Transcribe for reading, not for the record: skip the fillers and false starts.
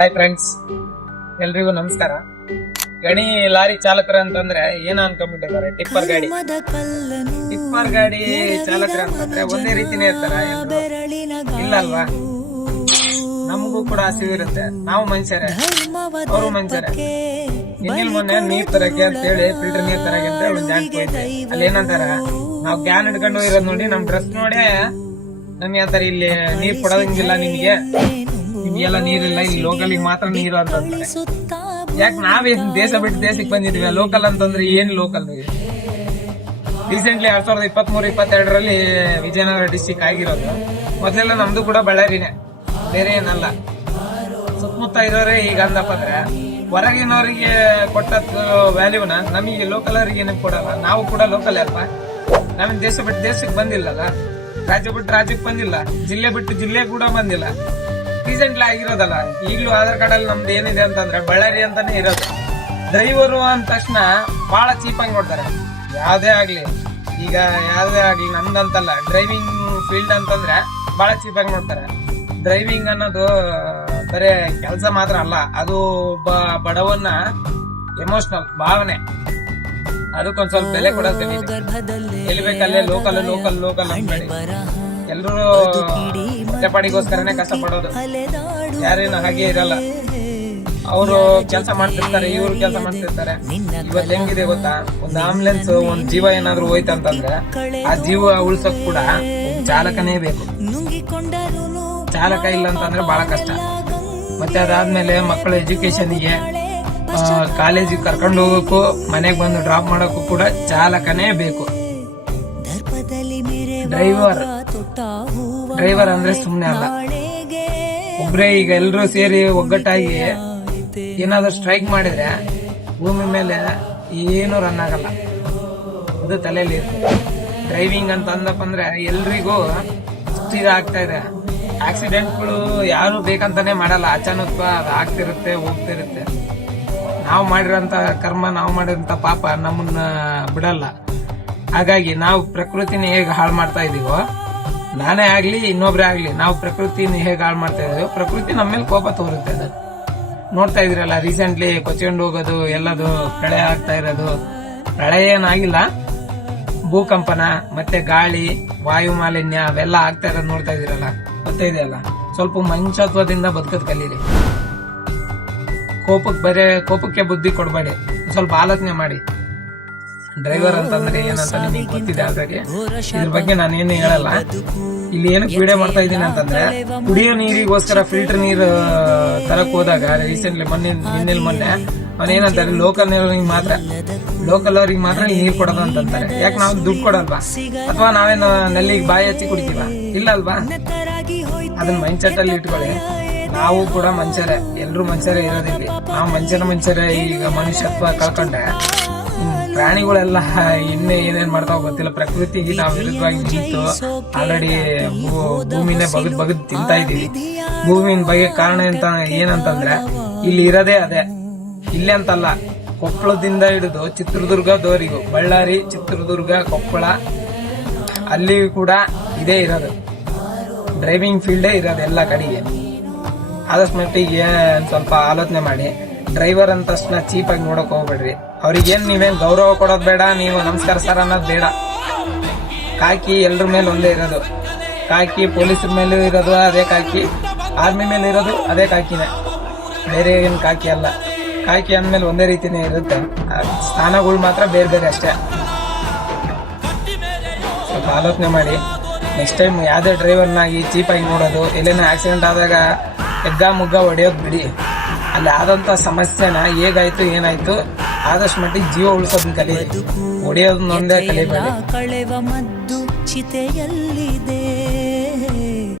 Hi friends, ಎಲ್ರಿಗೂ ನಮಸ್ಕಾರ. ಗಣಿ ಲಾರಿ ಚಾಲಕರ ಅಂತಂದ್ರೆ ಏನ ಅನ್ಕೊಂಡ್ಬಿಟ್ಟಿದ್ದಾರೆ, ಟಿಪ್ಪರ್ ಗಾಡಿ ಚಾಲಕರ ಅಂತಂದ್ರೆ ಒಂದೇ ರೀತಿನೇ ಇರ್ತಾರ? ಇಲ್ಲ ಅಲ್ವಾ? ನಮಗೂ ಕೂಡ ಹಸಿವು ಇರುತ್ತೆ. ನಾವು ಮನುಷ್ಯರೇ, ಅವರು ಮನುಷ್ಯರೇ. ಇನ್ನಿಲ್ ಮೊನ್ನೆ ನೀರ್ ತರಕ್ಕೆ ಅಂತ ಹೇಳಿ ಫಿಲ್ಟರ್ ನೀರ್ ತರಕ್ಕೆ ಅಂತ ಹೇಳಿ ಒಂದ್ ಜಾಗ ಹೋಯ್ತೆ. ಅಲ್ಲಿ ಏನಂತಾರ, ನಾವು ಕ್ಯಾನ್ ಹಿಡ್ಕೊಂಡು ಇರೋದ್ ನೋಡಿ, ನಮ್ ಡ್ರೆಸ್ ನೋಡೇ ನಮ್ಗೆ ಅಂತಾರೆ ಇಲ್ಲಿ ನೀರ್ ಕೊಡೋದಂಗಿಲ್ಲ, ನಿಮ್ಗೆಲ್ಲ ನೀರಿಲ್ಲ, ಇಲ್ಲಿ ಲೋಕಲ್ ಮಾತ್ರ ನೀರು ಅಂತಂದ್ರೆ. ಯಾಕೆ ನಾವೇ ದೇಶ ಬಿಟ್ಟು ದೇಶಕ್ಕೆ ಬಂದಿದ್ವಿ? ಲೋಕಲ್ ಅಂತಂದ್ರೆ ಏನ್ ಲೋಕಲ್? ರೀಸೆಂಟ್ಲಿ 2023-22 ವಿಜಯನಗರ ಡಿಸ್ಟಿಕ್ ಆಗಿರೋದು. ಮೊದಲೆಲ್ಲ ನಮ್ದು ಕೂಡ ಬಳ್ಳಾರಿನೇ, ಬೇರೆ ಏನಲ್ಲ. ಸುತ್ತಮುತ್ತ ಇರೋರೆ ಈಗ ಅಂದಪ್ಪ ಅಂದ್ರೆ ಹೊರಗಿನವರಿಗೆ ಕೊಟ್ಟದ್ದು ವ್ಯಾಲ್ಯೂನ ನಮಗೆ ಲೋಕಲ್ ಅವರಿಗೆ ಏನಕ್ಕೆ ಕೊಡಲ್ಲ? ನಾವು ಕೂಡ ಲೋಕಲ್ ಅಲ್ವಾ? ನಾವೇನ್ ದೇಶ ಬಿಟ್ಟು ದೇಶಕ್ಕೆ ಬಂದಿಲ್ಲಲ್ಲ, ರಾಜ್ಯ ಬಿಟ್ಟು ರಾಜ್ಯಕ್ಕೆ ಬಂದಿಲ್ಲ, ಜಿಲ್ಲೆ ಬಿಟ್ಟು ಜಿಲ್ಲೆ ಕೂಡ ಬಂದಿಲ್ಲ. ರೀಸೆಂಟ್ಲಿ ಆಗಿರೋದಲ್ಲ. ಈಗಲೂ ಆಧಾರ್ ಕಾರ್ಡ್ ಅಲ್ಲಿ ನಮ್ದು ಏನಿದೆ ಅಂತಂದ್ರೆ ಬಳ್ಳಾರಿ ಅಂತಾನೆ ಇರೋದು. ಡ್ರೈವರು ಅಂದ ತಕ್ಷಣ ಬಹಳ ಚೀಪ್ ಆಗಿ ನೋಡ್ತಾರೆ. ಯಾವ್ದೇ ಆಗ್ಲಿ, ಈಗ ಯಾವ್ದೇ ಆಗ್ಲಿ ನಮ್ದಂತಲ್ಲ, ಡ್ರೈವಿಂಗ್ ಫೀಲ್ಡ್ ಅಂತಂದ್ರೆ ಬಹಳ ಚೀಪ್ ಆಗಿ ನೋಡ್ತಾರೆ. ಡ್ರೈವಿಂಗ್ ಅನ್ನೋದು ಬರೇ ಕೆಲಸ ಮಾತ್ರ ಅಲ್ಲ, ಅದು ಬಡವನ್ನ ಎಮೋಷನಲ್ ಭಾವನೆ. ಅದಕ್ಕೊಂದ್ ಸ್ವಲ್ಪ ಬೆಲೆ ಕೊಡೋದು. ಎಲ್ಲಿ ಬೇಕಲ್ಲೇ ಲೋಕಲ್ ಲೋಕಲ್ ಲೋಕಲ್ ಅಂದ್ಬೇಡಿ. ಎಲ್ರು ಹೊಟ್ಟೆಪಾಡಿಗೋಸ್ಕರನೇ ಕಷ್ಟ ಪಡೋದು, ಯಾರೇನು ಹಾಗೆ ಇರಲ್ಲ. ಅವರು ಕೆಲಸ ಮಾಡ್ತಿರ್ತಾರೆ, ಇವ್ರು ಕೆಲಸ ಮಾಡ್ತಿರ್ತಾರೆ. ಇವತ್ತು ಹೆಂಗಿದೆ ಗೊತ್ತಾ? ಒಂದು ಆಂಬುಲೆನ್ಸ್, ಒಂದ್ ಜೀವ ಏನಾದ್ರು ಹೋಯ್ತಂತಂದ್ರೆ ಆ ಜೀವ ಉಳ್ಸಕ್ ಕೂಡ ಚಾಲಕನೇ ಬೇಕು. ಚಾಲಕ ಇಲ್ಲ ಅಂತಂದ್ರೆ ಬಹಳ ಕಷ್ಟ. ಮತ್ತೆ ಅದಾದ್ಮೇಲೆ ಮಕ್ಕಳ ಎಜುಕೇಶನ್ಗೆ, ಕಾಲೇಜಿಗೆ ಕರ್ಕೊಂಡು ಹೋಗಕ್ಕೂ, ಮನೆಗೆ ಬಂದು ಡ್ರಾಪ್ ಮಾಡಕ್ಕೂ ಕೂಡ ಚಾಲಕನೇ ಬೇಕು. ಡ್ರೈವರ್ ಅಂದ್ರೆ ಸುಮ್ನೆ ಅಲ್ಲ. ಒಬ್ರೇ ಈಗ ಎಲ್ರೂ ಸೇರಿ ಒಗ್ಗಟ್ಟಾಗಿ ಏನಾದ್ರು ಸ್ಟ್ರೈಕ್ ಮಾಡಿದ್ರೆ ಭೂಮಿ ಮೇಲೆ ಏನು ರನ್ ಆಗಲ್ಲ. ಅದು ತಲೆಯಲ್ಲಿ ಇರ್ತದೆ. ಡ್ರೈವಿಂಗ್ ಅಂತ ಅಂದಪ್ಪ ಅಂದ್ರೆ ಎಲ್ರಿಗೂ ಸ್ಥಿರ ಆಗ್ತಾ ಇದೆ. ಆಕ್ಸಿಡೆಂಟ್ಗಳು ಯಾರು ಬೇಕಂತಾನೆ ಮಾಡಲ್ಲ, ಅಚಾನಕ್ ಅದು ಆಗ್ತಿರುತ್ತೆ, ಹೋಗ್ತಿರುತ್ತೆ. ನಾವು ಮಾಡಿರೋಂತ ಕರ್ಮ, ನಾವು ಮಾಡಿರೋಂತ ಪಾಪ ನಮ್ಮನ್ನ ಬಿಡಲ್ಲ. ಹಾಗಾಗಿ ನಾವು ಪ್ರಕೃತಿನ ಹೇಗೆ ಹಾಳು ಮಾಡ್ತಾ ಇದೀವೋ, ನಾನೇ ಆಗ್ಲಿ ಇನ್ನೊಬ್ರೇ ಆಗ್ಲಿ, ನಾವು ಪ್ರಕೃತಿನ ಹೇಗೆ ಹಾಳು ಮಾಡ್ತಾ ಇದೀವೋ, ಪ್ರಕೃತಿ ನಮ್ಮ ಮೇಲೆ ಕೋಪ ತೋರುತ್ತೆ. ಅದು ನೋಡ್ತಾ ಇದ್ರಲ್ಲ, ರೀಸೆಂಟ್ಲಿ ಕೊಚ್ಕೊಂಡು ಹೋಗೋದು, ಎಲ್ಲದು ಪ್ರಳಯ ಆಗ್ತಾ ಇರೋದು. ಪ್ರಳಯ ಏನಾಗಿಲ್ಲ, ಭೂಕಂಪನ ಮತ್ತೆ ಗಾಳಿ, ವಾಯು ಮಾಲಿನ್ಯ ಅವೆಲ್ಲ ಆಗ್ತಾ ಇರೋದು ನೋಡ್ತಾ ಇದೀರಲ್ಲ, ಗೊತ್ತಿದೆಯಲ್ಲ. ಸ್ವಲ್ಪ ಮನುಷ್ಯತ್ವದಿಂದ ಬದುಕೋದ್ ಕಲೀರಿ. ಕೋಪಕ್ಕೆ ಬುದ್ಧಿ ಕೊಡಬೇಡಿ, ಸ್ವಲ್ಪ ಆಲೋಚನೆ ಮಾಡಿ. ಡ್ರೈವರ್ ಅಂತಂದ್ರೆ ಏನಂತ ನಿಮಗೆ ಗೊತ್ತಿದೆ. ಹಾಗಾಗಿ ಇದ್ರ ಬಗ್ಗೆ ನಾನೇನು ಹೇಳಲ್ಲ. ಇಲ್ಲಿ ಏನಕ್ಕೆ ವಿಡಿಯೋ ಮಾಡ್ತಾ ಇದ್ದೀನಿ ಅಂತಂದ್ರೆ, ಕುಡಿಯೋ ನೀರಿಗೋಸ್ಕರ ಫಿಲ್ಟರ್ ನೀರು ತರಕ್ ಹೋದಾಗ ರೀಸೆಂಟ್ಲಿ ಮೊನ್ನೆ ಅವನೇನಂತಾರೆ, ಲೋಕಲ್ ಅವ್ರಿಗೆ ಮಾತ್ರ ನೀರ್ ಕೊಡೋದು ಅಂತಂತಾರೆ. ಯಾಕೆ ನಾವು ದುಡ್ಡು ಕೊಡಲ್ವಾ? ಅಥವಾ ನಾವೇನು ನೆಲ್ಲಿಗೆ ಬಾಯಿ ಹಚ್ಚಿ ಕುಡಿತೀವ? ಇಲ್ಲ ಅಲ್ವಾ? ಅದನ್ನ ಮೈಂಡ್ ಸೆಟ್ ಅಲ್ಲಿ ಇಟ್ಕೊಳ್ಳಿ. ನಾವು ಕೂಡ ಮನುಷ್ಯರೇ, ಎಲ್ರು ಮನುಷ್ಯರೇ ಇರೋದಿಲ್ಲ. ನಾವು ಮನುಷ್ಯರೇ. ಈಗ ಮನುಷ್ಯತ್ವ ಕಳ್ಕೊಂಡೆ ಪ್ರಾಣಿಗಳೆಲ್ಲ ಇನ್ನೇ ಏನೇನ್ ಮಾಡ್ತಾವ ಗೊತ್ತಿಲ್ಲ. ಪ್ರಕೃತಿಗೆ ನಾವು ವಿರುದ್ಧವಾಗಿ ನಿಂತು ಆಲ್ರೆಡಿ ಭೂಮಿನೇ ಬಗದ್ ತಿಂತಾ ಇದೀವಿ. ಭೂಮಿನ ಬಗ್ಗೆ ಕಾರಣ ಏನಂತಂದ್ರೆ ಇಲ್ಲಿ ಇರೋದೇ ಅದೇ. ಇಲ್ಲೇ ಅಂತಲ್ಲ, ಕೊಪ್ಪಳದಿಂದ ಹಿಡಿದು ಚಿತ್ರದುರ್ಗದವರೆಗೂ, ಬಳ್ಳಾರಿ, ಚಿತ್ರದುರ್ಗ, ಕೊಪ್ಪಳ, ಅಲ್ಲಿ ಕೂಡ ಇದೇ ಇರೋದು. ಡ್ರೈವಿಂಗ್ ಫೀಲ್ಡೇ ಇರೋದು ಎಲ್ಲ ಕಡೆಗೆ. ಆದಷ್ಟು ಮಟ್ಟಿಗೆ ಸ್ವಲ್ಪ ಆಲೋಚನೆ ಮಾಡಿ. ಡ್ರೈವರ್ ಅಂತ ತಕ್ಷಣ ಚೀಪ್ ಆಗಿ ನೋಡಕ್ ಹೋಗ್ಬೇಡ್ರಿ. ಅವ್ರಿಗೇನ್ ನೀವೇನ್ ಗೌರವ ಕೊಡೋದ್ ಬೇಡ, ನೀವು ನಮಸ್ಕಾರ ಸರ್ ಅನ್ನೋದ್ ಬೇಡ. ಕಾಕಿ ಎಲ್ರ ಮೇಲೆ ಒಂದೇ ಇರೋದು. ಕಾಕಿ ಪೊಲೀಸರ ಮೇಲೂ ಇರೋದು ಅದೇ ಕಾಕಿ, ಆರ್ಮಿ ಮೇಲೆ ಇರೋದು ಅದೇ ಕಾಕಿನೇ, ಬೇರೆ ಏನ್ ಕಾಕಿ ಅಲ್ಲ. ಕಾಕಿ ಅಂದ್ಮೇಲೆ ಒಂದೇ ರೀತಿನೇ ಇರುತ್ತೆ, ಸ್ಥಾನಗಳು ಮಾತ್ರ ಬೇರೆ ಬೇರೆ ಅಷ್ಟೇ. ಸ್ವಲ್ಪ ಆಲೋಚನೆ ಮಾಡಿ. ನೆಕ್ಸ್ಟ್ ಟೈಮ್ ಯಾವ್ದೇ ಡ್ರೈವರ್ನಾಗಿ ಚೀಪ್ ಆಗಿ ನೋಡೋದು, ಎಲ್ಲೇನೋ ಆಕ್ಸಿಡೆಂಟ್ ಆದಾಗ ಎಗ್ಗ ಮುಗ್ಗ ಹೊಡೆಯೋದ್ ಬಿಡಿ. ಅಲ್ಲಿ ಆದಂತ ಸಮಸ್ಯೆನ ಹೇಗಾಯ್ತು ಏನಾಯ್ತು ಆದಷ್ಟು ಮಟ್ಟಿಗೆ ಜೀವ ಉಳಿಸೋದನ್ನ ಕಲೀರಿ, ಹೊಡೆಯೋದನ್ನೊಂದೇ ಕಲಿಬೇಡಿ. ಕಳೆವ ಮದ್ದು ಚಿತೆಯಲ್ಲಿದೆ.